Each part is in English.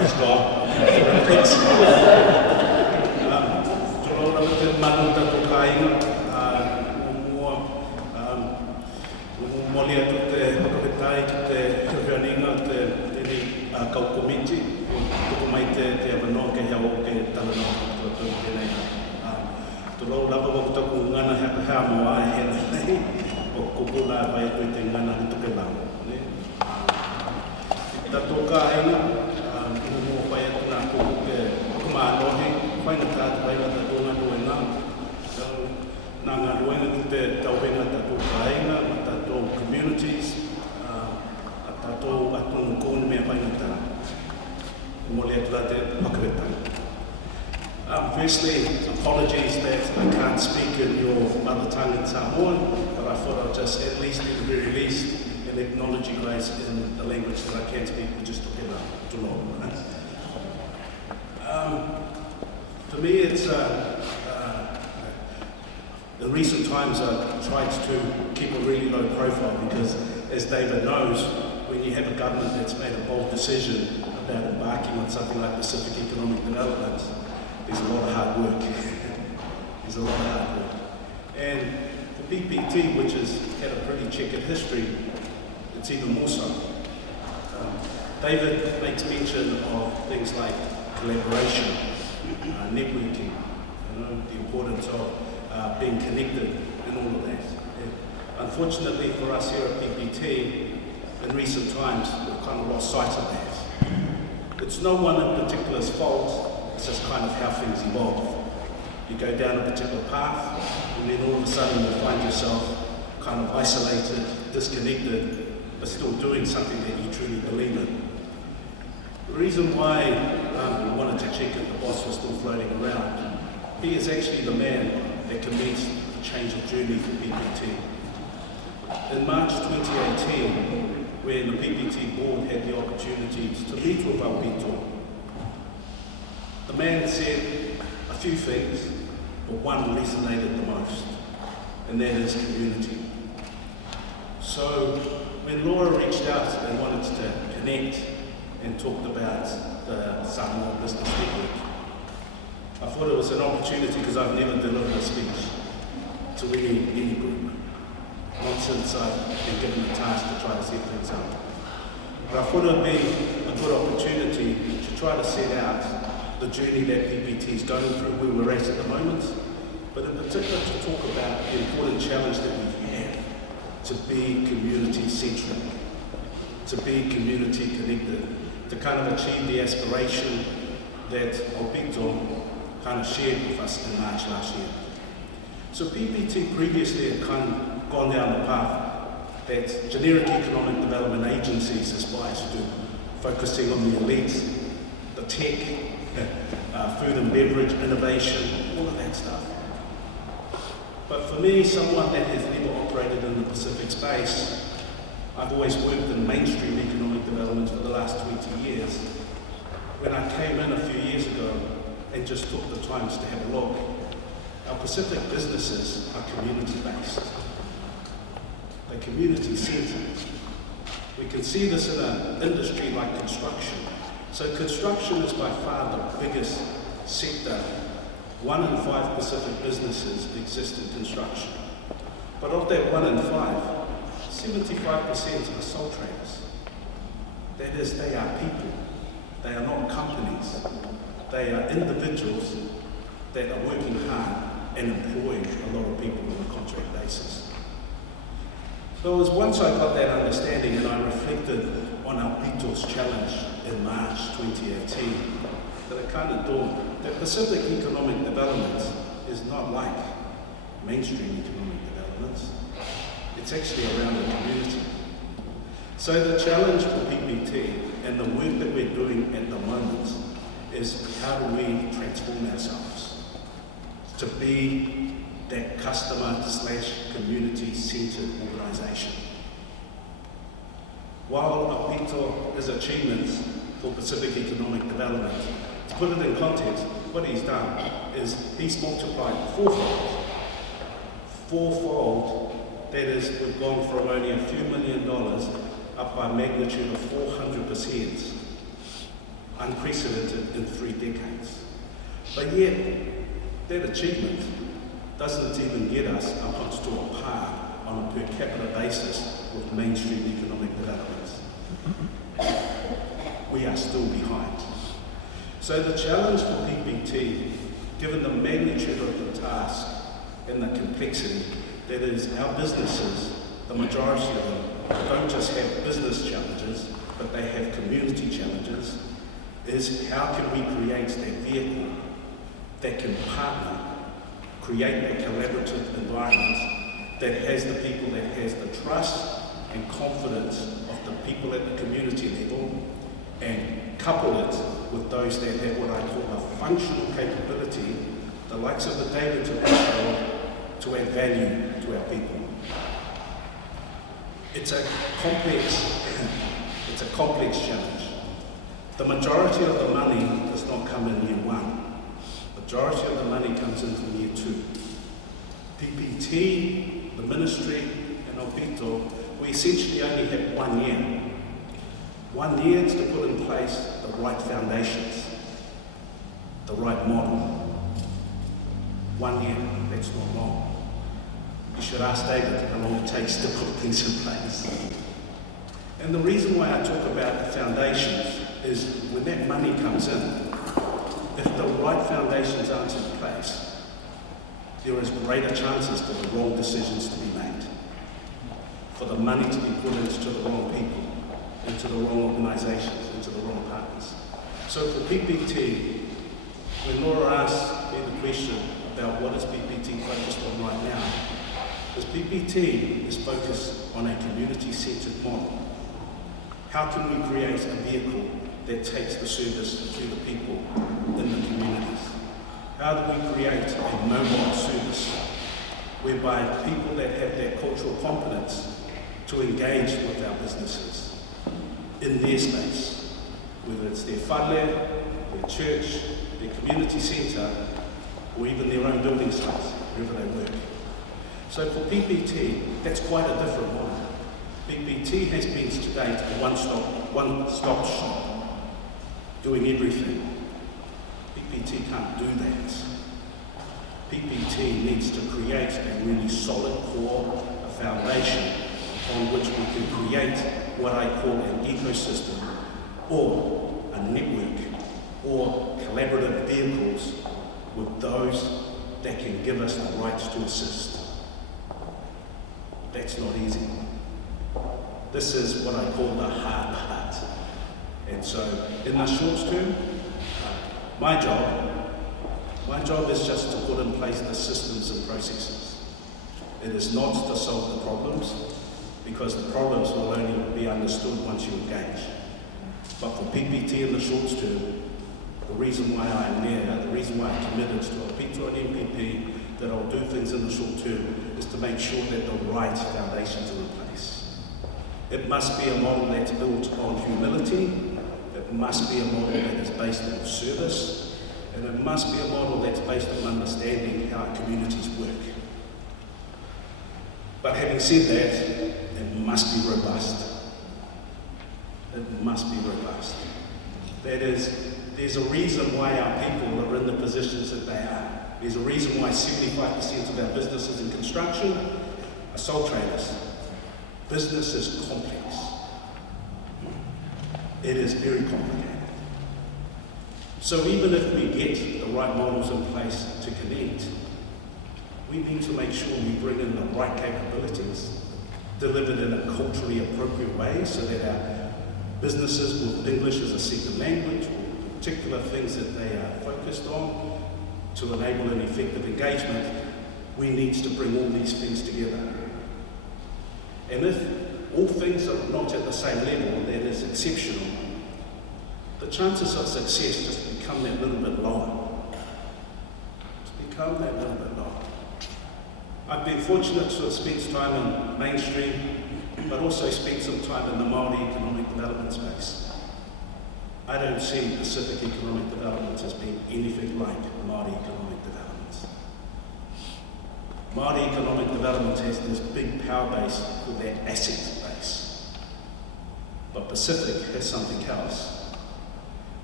praise God. Tolo na te manuta to kainga, moli atu te whakawetai ki te whianinga te tini kaukomiti, tuku mai te awanoa ke hea o ke talanoa katoa tau tēnei. Tolo lava waku taku ngana hea moa e hena nei, o kupula vai koe te ngana ni tuke lau. Tato ka aina, mo whai atu nā kōku ke kumānohi, whai na tātu whai na tato ngā ruenga. Nā ngā ruenga ki te tauhenga tato ka aina, ma tato communities, a tato atu ngōni mea whai na tā. Mole atu la te whakawetai. Firstly, apologies that I can't speak in your mother tongue in Samoan, but I thought I'd just, at least at the very least, and acknowledge you guys in the language that I can speak. We just took it up too long. For me, it's in recent times I've tried to keep a really low profile because, as David knows, when you have a government that's made a bold decision about embarking on something like Pacific Economic Development, there's a lot of hard work. There's a lot of hard work. And the PPT, which has had a pretty checkered history, it's even more so. David makes mention of things like collaboration, networking, the importance of being connected and all of that. Unfortunately for us here at PPT, in recent times, we've kind of lost sight of that. It's no one in particular's fault, it's just kind of how things evolve. You go down a particular path, and then all of a sudden you find yourself kind of isolated, disconnected, but still doing something that you truly believe in. The reason why we wanted to check if the boss was still floating around, he is actually the man that commenced the change of journey for PPT. In March 2018, when the PPT board had the opportunity to meet with our people, the man said a few things, but one resonated the most, and that is community. So when Laura reached out and wanted to connect and talked about the Samoa Business Network, I thought it was an opportunity because I've never delivered a speech to any group, not since I've been given the task to try to set things up. But I thought it would be a good opportunity to try to set out the journey that PPT is going through, where we're at the moment, but in particular to talk about the important challenge that we have to be community-centric, to be community-connected, to kind of achieve the aspiration that Opito kind of shared with us in March last year. So PPT previously had kind of gone down the path that generic economic development agencies aspire to do, focusing on the elite, the tech, food and beverage, innovation, all of that stuff. But for me, someone that has never operated in the Pacific space, I've always worked in mainstream economic development for the last 20 years. When I came in a few years ago and just took the time to have a look, our Pacific businesses are community-based. They're community-centered. We can see this in an industry like construction. So construction is by far the biggest sector. 1 in 5 Pacific businesses exist in construction. But of that 1 in 5, 75% are sole traders. That is, they are people. They are not companies. They are individuals that are working hard and employing a lot of people on a contract basis. So it was once I got that understanding and I reflected on our Pito's challenge in March 2018, that it kind of dawned that Pacific economic development is not like mainstream economic development. It's actually around the community. So the challenge for PPT and the work that we're doing at the moment is how do we transform ourselves to be that customer/community-centered organisation. While Apito has achievements for Pacific economic development, to put it in context, what he's done is he's multiplied fourfold, that is, we've gone from only a few $1 million up by a magnitude of 400%. unprecedented in 3 decades. But yet, that achievement doesn't even get us up onto a par on a per capita basis with mainstream economic developments. We are still behind. So the challenge for PPT, given the magnitude of the task and the complexity, that is our businesses, the majority of them, don't just have business challenges, but they have community challenges, is how can we create that vehicle that can partner, create a collaborative environment that has the people, that has the trust and confidence of the people at the community level, and couple it with those that have what I call a functional capability, the likes of the Davids of this world, to add value to our people. It's a complex challenge. The majority of the money does not come in year 1. The majority of the money comes in from year 2. PPT, the ministry, and Opito, we essentially only have 1 year. 1 year to put in place the right foundations, the right model. 1 year, that's not long. You should ask David how long it takes to put things in place. And the reason why I talk about the foundations is when that money comes in, if the right foundations aren't in place, there is greater chances for the wrong decisions to be made, for the money to be put into the wrong people, into the wrong organisations, into the wrong partners. So for PPT, when Laura asked me the question about what is PPT focused on right now, is PPT is focused on a community-centred model. How can we create a vehicle that takes the service to the people in the communities? How do we create a mobile service whereby people that have that cultural competence to engage with our businesses in their space, whether it's their whare, their church, their community centre, or even their own building sites, wherever they work. So for PPT, that's quite a different model. PPT has been to date a one-stop shop, doing everything. PPT can't do that. PPT needs to create a really solid core, a foundation on which we can create what I call an ecosystem or a network or collaborative vehicles with those that can give us the rights to assist. That's not easy. This is what I call the hard part. And so in the short term, my job is just to put in place the systems and processes. It is not to solve the problems, because the problems will only be understood once you engage. But for PPT in the short term, the reason why I'm there, the reason why I'm committed to a P2 and MPP, that I'll do things in the short term, is to make sure that the right foundations are in place. It must be a model that's built on humility, it must be a model that is based on service, and it must be a model that's based on understanding how our communities work. But having said that, it must be robust. It must be robust. That is, there's a reason why our people are in the positions that they are. There's a reason why 75% of our businesses in construction are sole traders. Business is complex. It is very complicated. So even if we get the right models in place to connect, we need to make sure we bring in the right capabilities, delivered in a culturally appropriate way, so that our businesses with English as a second language, or particular things that they are focused on, to enable an effective engagement, we need to bring all these things together. And if all things are not at the same level, that is exceptional, the chances of success just become that little bit lower. I've been fortunate to have spent time in mainstream, but also spent some time in the Māori economic development space. I don't see Pacific economic development as being anything like Māori economic development. Māori economic development has this big power base called their asset base. But Pacific has something else.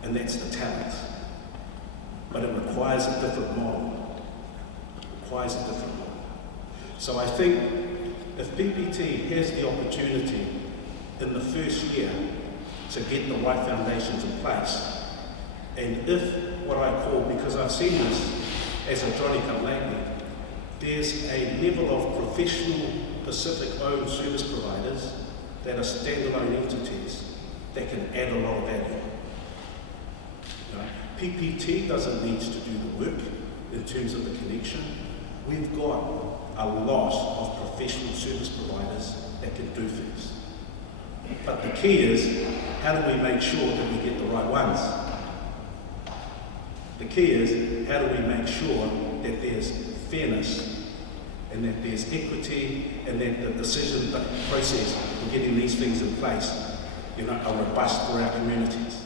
and that's the talent. But it requires a different model. So I think if PPT has the opportunity in the first year to get the right foundations in place, and if what I call, because I've seen this as a Johnny come lately, there's a level of professional Pacific-owned service providers that are standalone entities that can add a lot of value. PPT doesn't need to do the work in terms of the connection. We've got a lot of professional service providers that can do things. But the key is, how do we make sure that we get the right ones? The key is, how do we make sure that there's fairness and that there's equity and that the decision process for getting these things in place, are robust for our communities.